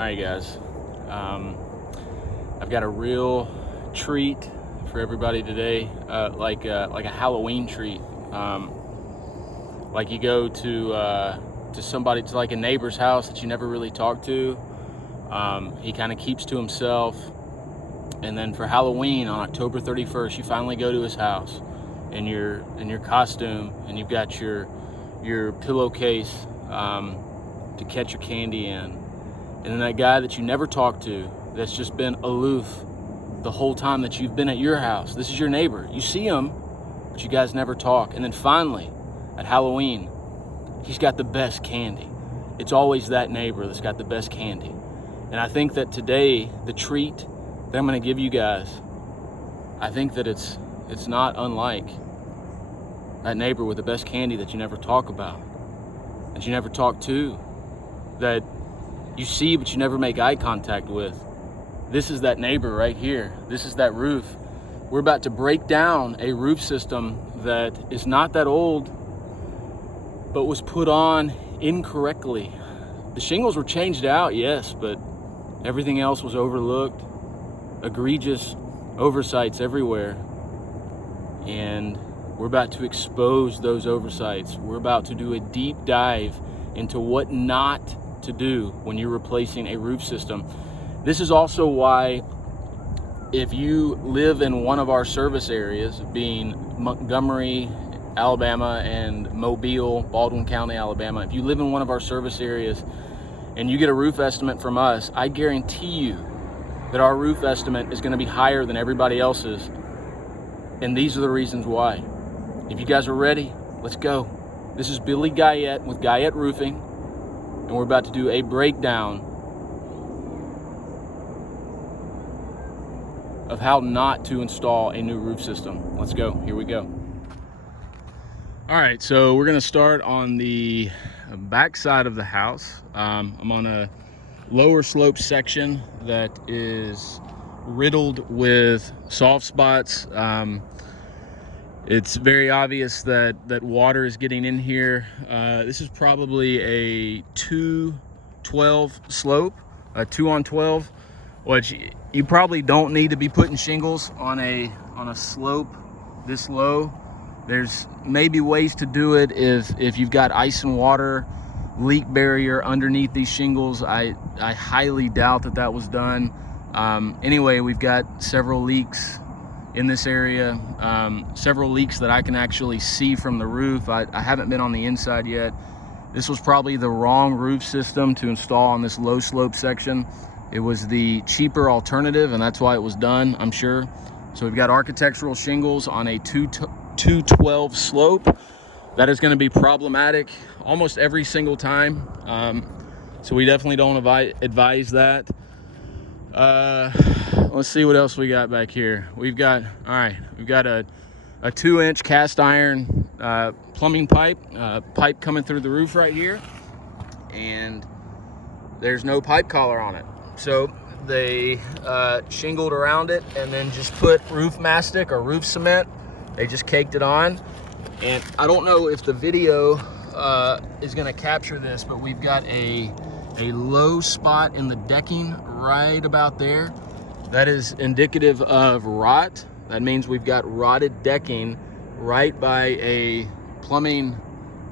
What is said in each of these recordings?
Alright guys, I've got a real treat for everybody today, like a Halloween treat. Like you go to somebody, to like a neighbor's house that you never really talk to. He kind of keeps to himself, and then for Halloween on October 31st, you finally go to his house in your costume, and you've got your pillowcase to catch your candy in. And then that guy that you never talk to, that's just been aloof the whole time that you've been at your house. This is your neighbor. You see him, but you guys never talk. And then finally, at Halloween, he's got the best candy. It's always that neighbor that's got the best candy. And I think that today, the treat that I'm going to give you guys, I think that it's not unlike that neighbor with the best candy that you never talk about, that you never talk to, that you see but you never make eye contact with. This is that neighbor right here. This is that roof. We're about to break down a roof system that is not that old, but was put on incorrectly. The shingles were changed out, yes, but everything else was overlooked. Egregious oversights everywhere. And we're about to expose those oversights. We're about to do a deep dive into what not to do when you're replacing a roof system. This is also why, if you live in one of our service areas, being Montgomery, Alabama, and Mobile, Baldwin County, Alabama, if you live in one of our service areas and you get a roof estimate from us, I guarantee you that our roof estimate is going to be higher than everybody else's. And these are the reasons why. If you guys are ready, let's go. This is Billy Guyette with Guyette Roofing, and we're about to do a breakdown of how not to install a new roof system. Let's go. Here we go. All right, so we're gonna start on the back side of the house. I'm on a lower slope section that is riddled with soft spots. It's very obvious that water is getting in here. This is probably a 212 slope, a 2-on-12, which you probably don't need to be putting shingles on a slope this low. There's maybe ways to do it if you've got ice and water leak barrier underneath these shingles. I highly doubt that was done. Anyway, we've got several leaks in this area, several leaks that I can actually see from the roof. I haven't been on the inside yet. This was probably the wrong roof system to install on this low slope section. It was the cheaper alternative, and that's why it was done, I'm sure. So we've got architectural shingles on a 212 slope. That is going to be problematic almost every single time. So we definitely don't advise that. Let's see what else we got back here. We've got a 2-inch cast iron plumbing pipe coming through the roof right here, and there's no pipe collar on it. So they shingled around it and then just put roof mastic or roof cement. They just caked it on, and I don't know if the video is going to capture this, but we've got a low spot in the decking right about there. That is indicative of rot. That means we've got rotted decking right by a plumbing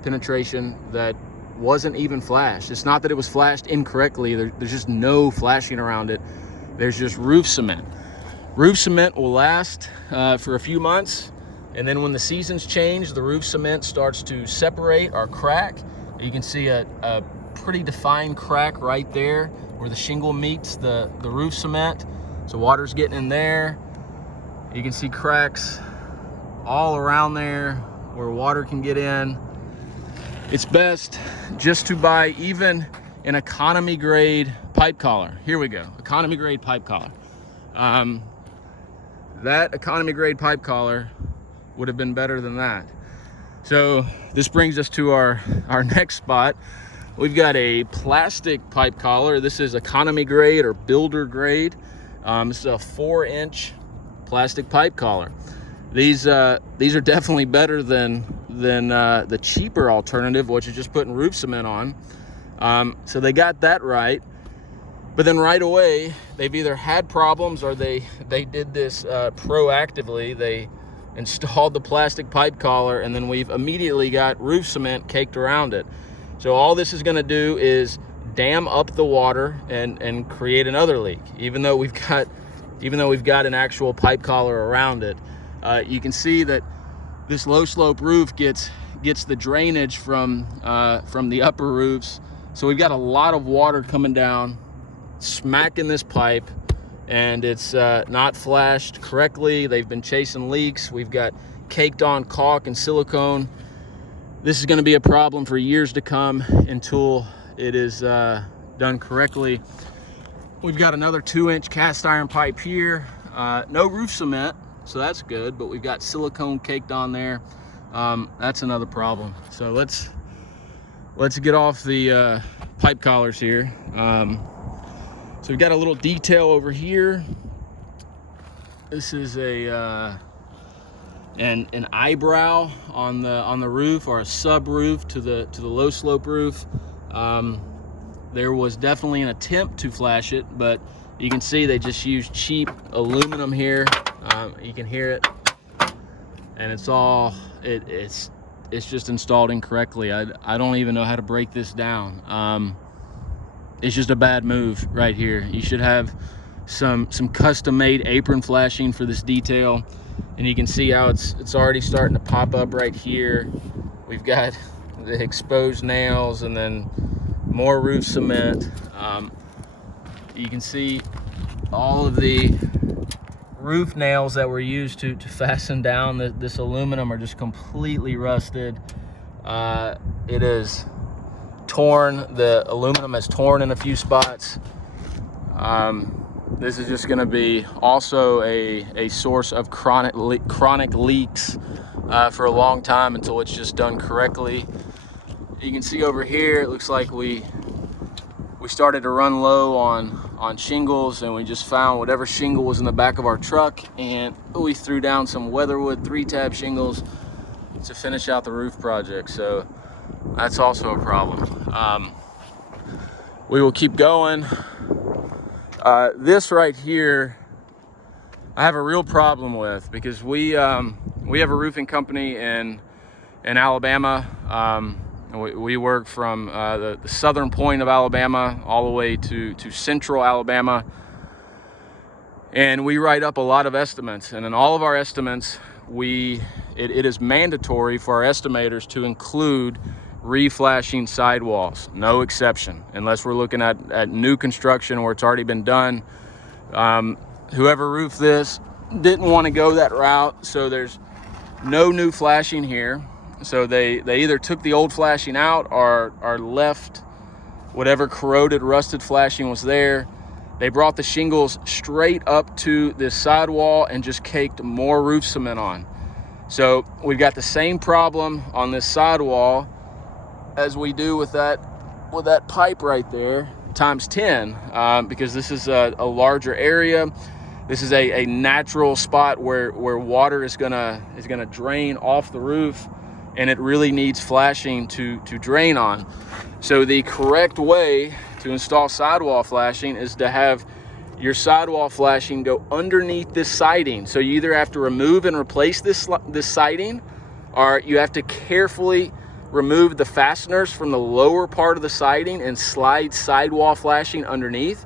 penetration that wasn't even flashed. It's not that it was flashed incorrectly. There's just no flashing around it. There's just roof cement. Roof cement will last for a few months, and then when the seasons change, the roof cement starts to separate or crack. You can see a pretty defined crack right there where the shingle meets the roof cement. So water's getting in there. You can see cracks all around there where water can get in. It's best just to buy even an economy grade pipe collar. Here we go, economy grade pipe collar. That economy grade pipe collar would have been better than that. So this brings us to our next spot. We've got a plastic pipe collar. This is economy grade or builder grade. This is a 4-inch plastic pipe collar. These are definitely better than the cheaper alternative, which is just putting roof cement on. So they got that right. But then right away, they've either had problems or they did this proactively. They installed the plastic pipe collar, and then we've immediately got roof cement caked around it. So all this is gonna do is dam up the water and create another leak, even though we've got an actual pipe collar around it. You can see that this low slope roof gets the drainage from the upper roofs. So we've got a lot of water coming down, smacking this pipe, and it's not flashed correctly. They've been chasing leaks. We've got caked on caulk and silicone. This is going to be a problem for years to come until it is done correctly. We've got another 2-inch cast iron pipe here. No roof cement, so that's good, but we've got silicone caked on there. That's another problem. So let's get off the pipe collars here. So we've got a little detail over here. This is an eyebrow on the roof, or a sub roof to the low slope roof. There was definitely an attempt to flash it, but you can see they just used cheap aluminum here. You can hear it, and it's just installed incorrectly. I don't even know how to break this down. It's just a bad move right here. You should have some custom-made apron flashing for this detail, and you can see how it's already starting to pop up right here. We've got the exposed nails and then more roof cement. You can see all of the roof nails that were used to fasten down this aluminum are just completely rusted. It is torn. The aluminum has torn in a few spots. This is just going to be also a source of chronic leaks for a long time until it's just done correctly. You can see over here, it looks like we started to run low on shingles, and we just found whatever shingle was in the back of our truck, and we threw down some Weatherwood 3-tab shingles to finish out the roof project. So that's also a problem. We will keep going. This right here, I have a real problem with, because we have a roofing company in Alabama. We work from the southern point of Alabama all the way to central Alabama, and we write up a lot of estimates. And in all of our estimates, it is mandatory for our estimators to include reflashing sidewalls, no exception, unless we're looking at new construction where it's already been done. Whoever roofed this didn't want to go that route, so there's no new flashing here. So they either took the old flashing out or left whatever corroded, rusted flashing was there. They brought the shingles straight up to this sidewall and just caked more roof cement on. So we've got the same problem on this sidewall as we do with that pipe right there, times 10, because this is a larger area. This is a natural spot where water is gonna drain off the roof, and it really needs flashing to drain on. So the correct way to install sidewall flashing is to have your sidewall flashing go underneath this siding. So you either have to remove and replace this siding, or you have to carefully remove the fasteners from the lower part of the siding and slide sidewall flashing underneath.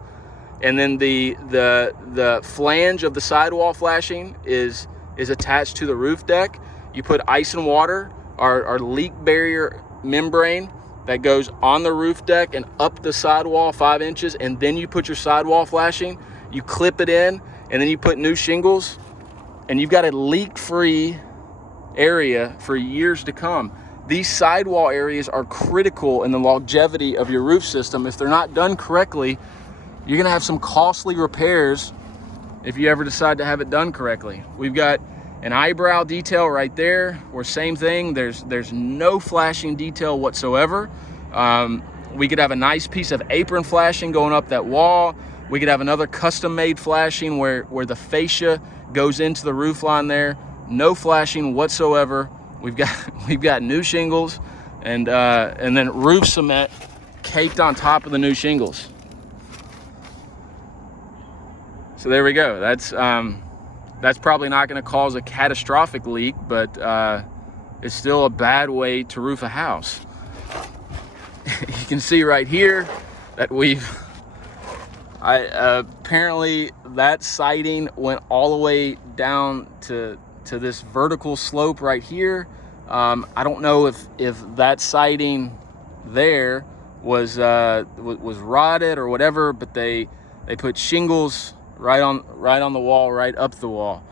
And then the flange of the sidewall flashing is attached to the roof deck. You put ice and water, our leak barrier membrane that goes on the roof deck and up the sidewall 5 inches, and then you put your sidewall flashing, you clip it in, and then you put new shingles, and you've got a leak-free area for years to come. These sidewall areas are critical in the longevity of your roof system. If they're not done correctly, you're gonna have some costly repairs if you ever decide to have it done correctly. We've got an eyebrow detail right there, where same thing, there's no flashing detail whatsoever. We could have a nice piece of apron flashing going up that wall. We could have another custom-made flashing where the fascia goes into the roof line there. No flashing whatsoever. We've got new shingles and then roof cement caked on top of the new shingles. So there we go. That's probably not going to cause a catastrophic leak, but it's still a bad way to roof a house. You can see right here that apparently that siding went all the way down to this vertical slope right here. I don't know if that siding there was rotted or whatever, but they put shingles right on the wall, right up the wall.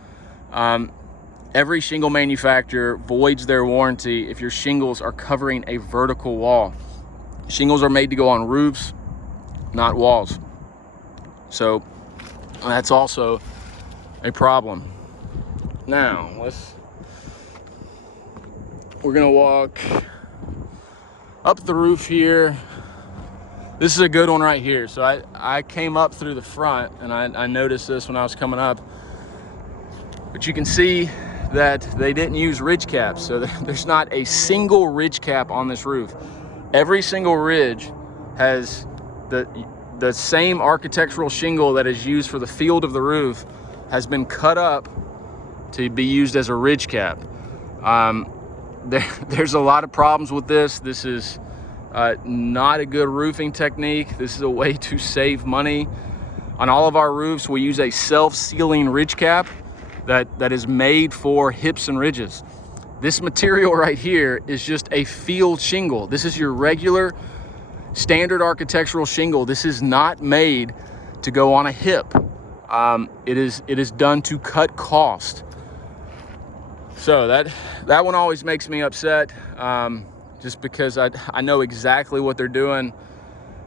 Every shingle manufacturer voids their warranty if your shingles are covering a vertical wall. Shingles are made to go on roofs, not walls. So that's also a problem. Now we're gonna walk up the roof here. This is a good one right here. So I came up through the front, and I noticed this when I was coming up. But you can see that they didn't use ridge caps. So there's not a single ridge cap on this roof. Every single ridge has the same architectural shingle that is used for the field of the roof has been cut up to be used as a ridge cap. There's a lot of problems with this. This is not a good roofing technique. This is a way to save money. On all of our roofs, we use a self-sealing ridge cap that is made for hips and ridges. This material right here is just a field shingle. This is your regular standard architectural shingle. This is not made to go on a hip. It is done to cut cost. So that one always makes me upset, just because I know exactly what they're doing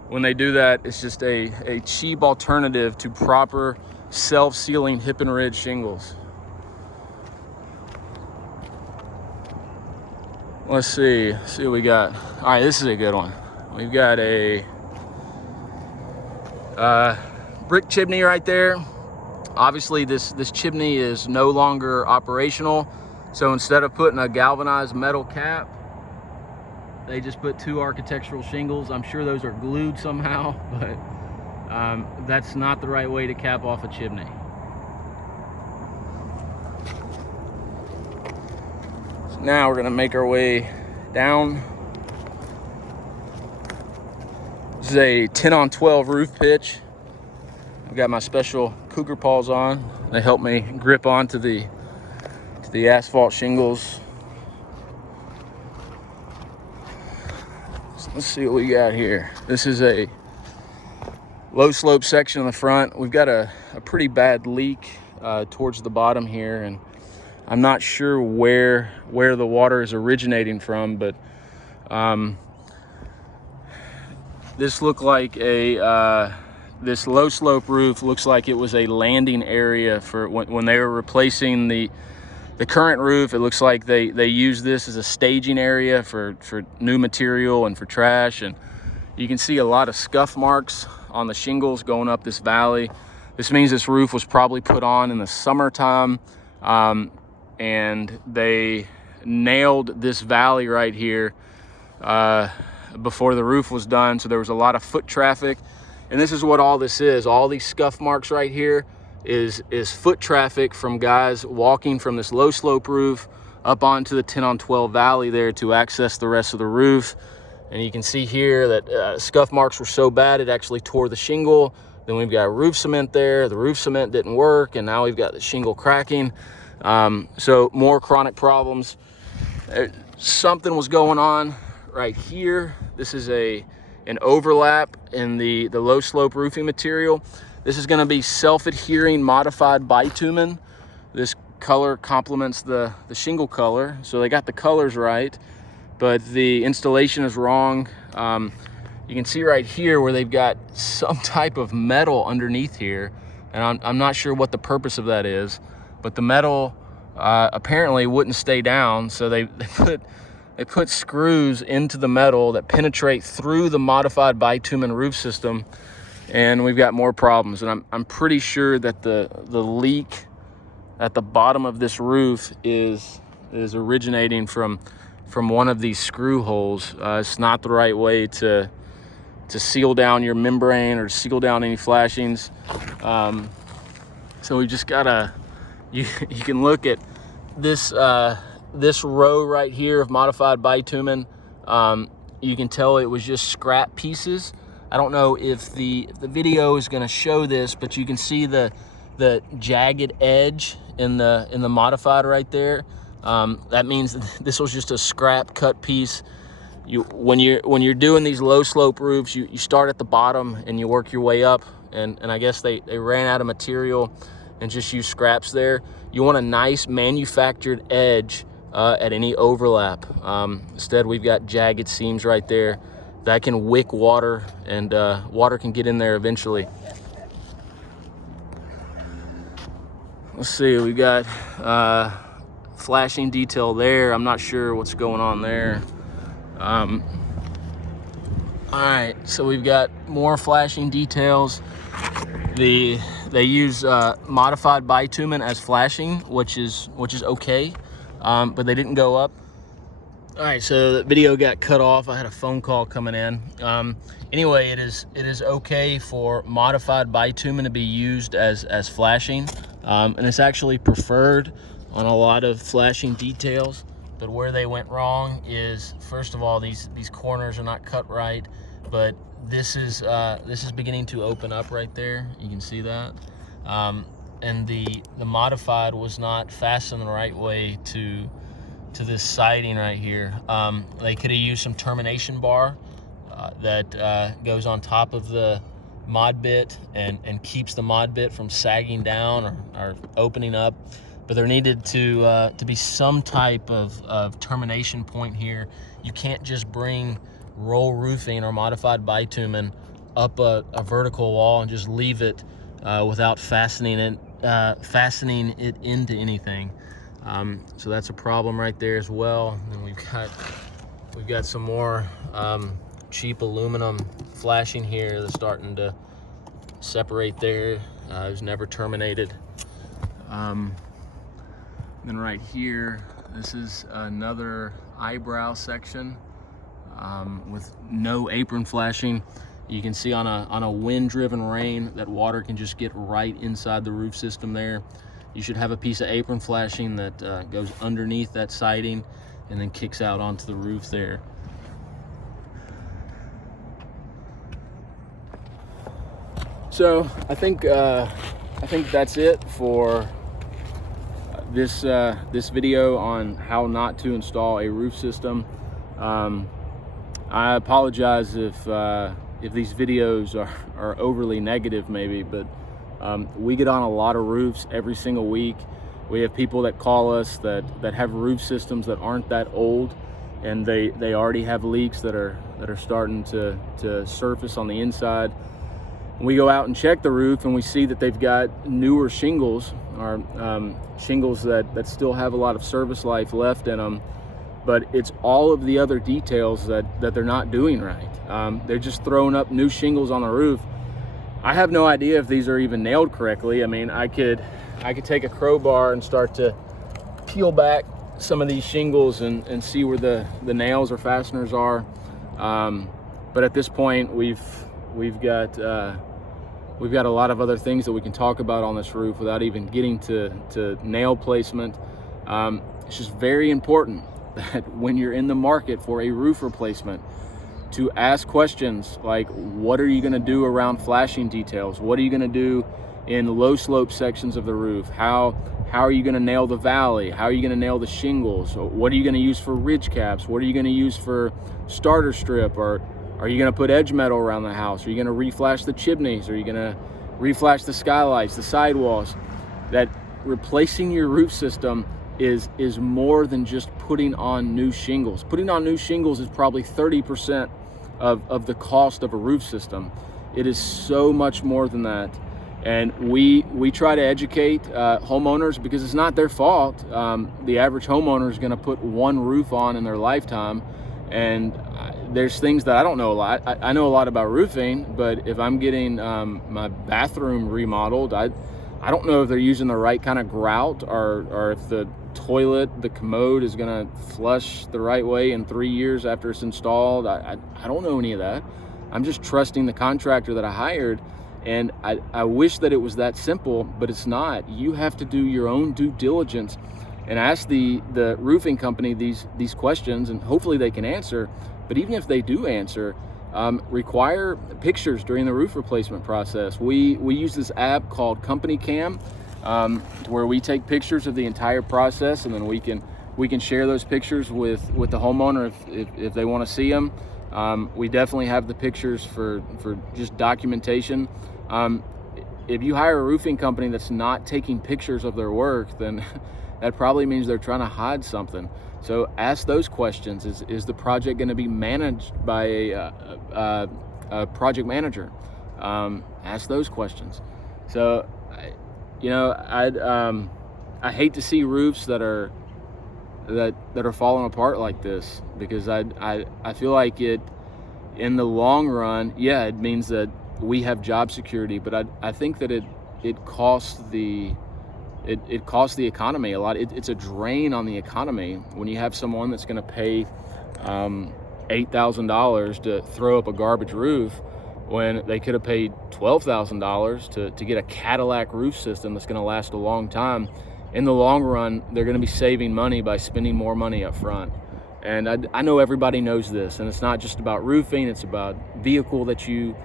when they do that. It's just a cheap alternative to proper self-sealing hip and ridge shingles. Let's see what we got. All right, this is a good one. We've got a brick chimney right there. Obviously this chimney is no longer operational. So instead of putting a galvanized metal cap, they just put 2 architectural shingles. I'm sure those are glued somehow, but that's not the right way to cap off a chimney. So now we're gonna make our way down. This is a 10-on-12 roof pitch. I've got my special cougar paws on. They help me grip onto the asphalt shingles. So let's see what we got here. This is a low slope section on the front. We've got a pretty bad leak towards the bottom here, and I'm not sure where the water is originating from, but this looked like this low slope roof looks like it was a landing area for when they were replacing the current roof. It looks like they use this as a staging area for new material and for trash. And you can see a lot of scuff marks on the shingles going up this valley. This means this roof was probably put on in the summertime, and they nailed this valley right here before the roof was done. So there was a lot of foot traffic, and this is what all this is. All these scuff marks right here is foot traffic from guys walking from this low slope roof up onto the 10-on-12 valley there to access the rest of the roof. And you can see here that scuff marks were so bad it actually tore the shingle. Then we've got roof cement there. The roof cement didn't work, and now we've got the shingle cracking. So more chronic problems. Something was going on right here. This is an overlap in the low slope roofing material. This is going to be self-adhering modified bitumen. This color complements the shingle color, so they got the colors right, but the installation is wrong. You can see right here where they've got some type of metal underneath here, and I'm not sure what the purpose of that is, but the metal apparently wouldn't stay down, so they put screws into the metal that penetrate through the modified bitumen roof system, and we've got more problems. And I'm pretty sure that the leak at the bottom of this roof is originating from one of these screw holes. It's not the right way to seal down your membrane or seal down any flashings. So we just gotta, you can look at this this row right here of modified bitumen. You can tell it was just scrap pieces. I don't know if the video is gonna show this, but you can see the jagged edge in the modified right there. That means this was just a scrap cut piece. When you're doing these low slope roofs, you start at the bottom and you work your way up, and I guess they ran out of material and just used scraps there. You want a nice manufactured edge at any overlap. Instead, we've got jagged seams right there that can wick water, and water can get in there eventually. Let's see, we got flashing detail there. I'm not sure what's going on there. All right, so we've got more flashing details. They use modified bitumen as flashing, which is okay, but they didn't go up. All right, so the video got cut off. I had a phone call coming in. Anyway, it is okay for modified bitumen to be used as flashing, and it's actually preferred on a lot of flashing details. But where they went wrong is, first of all, these corners are not cut right, but this is beginning to open up right there. You can see that, and the modified was not fastened the right way to this siding right here. They could have used some termination bar that goes on top of the mod bit and keeps the mod bit from sagging down or opening up. But there needed to be some type of termination point here. You can't just bring roll roofing or modified bitumen up a vertical wall and just leave it without fastening it into anything. So that's a problem right there as well. And we've got some more cheap aluminum flashing here that's starting to separate there. It was never terminated. Then right here, this is another eyebrow section with no apron flashing. You can see on a wind-driven rain that water can just get right inside the roof system there. You should have a piece of apron flashing that goes underneath that siding and then kicks out onto the roof there. So I think that's it for this video on how not to install a roof system. I apologize if these videos are overly negative maybe, but we get on a lot of roofs every single week. We have people that call us that have roof systems that aren't that old, and they already have leaks that are starting to surface on the inside. We go out and check the roof and we see that they've got newer shingles, or shingles that still have a lot of service life left in them, but it's all of the other details that they're not doing right. They're just throwing up new shingles on the roof. I have no idea if these are even nailed correctly. I mean, I could take a crowbar and start to peel back some of these shingles and see where the nails or fasteners are. But at this point, we've got a lot of other things that we can talk about on this roof without even getting to nail placement. It's just very important that when you're in the market for a roof replacement, to ask questions like, what are you going to do around flashing details? What are you going to do in low slope sections of the roof? How are you going to nail the valley? How are you going to nail the shingles? What are you going to use for ridge caps? What are you going to use for starter strip? Or are you going to put edge metal around the house? Are you going to reflash the chimneys? Are you going to reflash the skylights, the sidewalls? That replacing your roof system is more than just putting on new shingles. Putting on new shingles is probably 30% of the cost of a roof system. It is so much more than that. And we try to educate homeowners because it's not their fault. The average homeowner is going to put one roof on in their lifetime, and there's things that I don't know a lot. I know a lot about roofing, but if I'm getting my bathroom remodeled, I don't know if they're using the right kind of grout, or if the toilet, the commode is going to flush the right way in 3 years after it's installed. I don't know any of that. I'm just trusting the contractor that I hired, And I wish that it was that simple, but it's not. You have to do your own due diligence and ask the roofing company these questions, and hopefully they can answer. But even if they do answer, require pictures during the roof replacement process. We use this app called Company Cam, where we take pictures of the entire process, and then we can share those pictures with the homeowner if they want to see them. We definitely have the pictures for just documentation. If you hire a roofing company that's not taking pictures of their work, then that probably means they're trying to hide something. So ask those questions. Is the project going to be managed by a project manager? Ask those questions. So, I hate to see roofs that are falling apart like this, because I feel like it, in the long run, yeah, it means that we have job security, but I think that it costs the economy a lot. It's a drain on the economy when you have someone that's going to pay $8,000 to throw up a garbage roof, when they could have paid $12,000 to get a Cadillac roof system that's going to last a long time. In the long run, they're going to be saving money by spending more money up front. And I know everybody knows this, and it's not just about roofing, it's about vehicle that you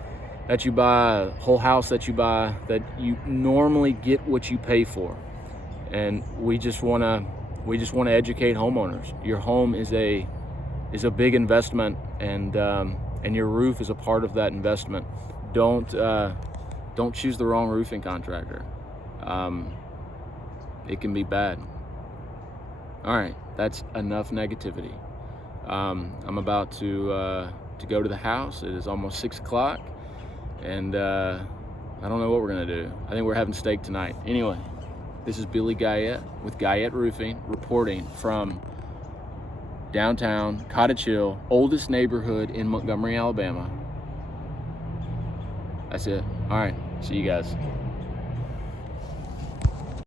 buy, whole house that you buy, that you normally get what you pay for. And we just want to educate homeowners. Your home is a big investment, and your roof is a part of that investment. Don't choose the wrong roofing contractor. It can be bad. All right, that's enough negativity. I'm about to go to the house. It is almost 6 o'clock, and I don't know what we're gonna do. I think we're having steak tonight. Anyway, this is Billy Guyette with Guyette Roofing, reporting from downtown Cottage Hill, oldest neighborhood in Montgomery, Alabama. That's it. All right, see you guys.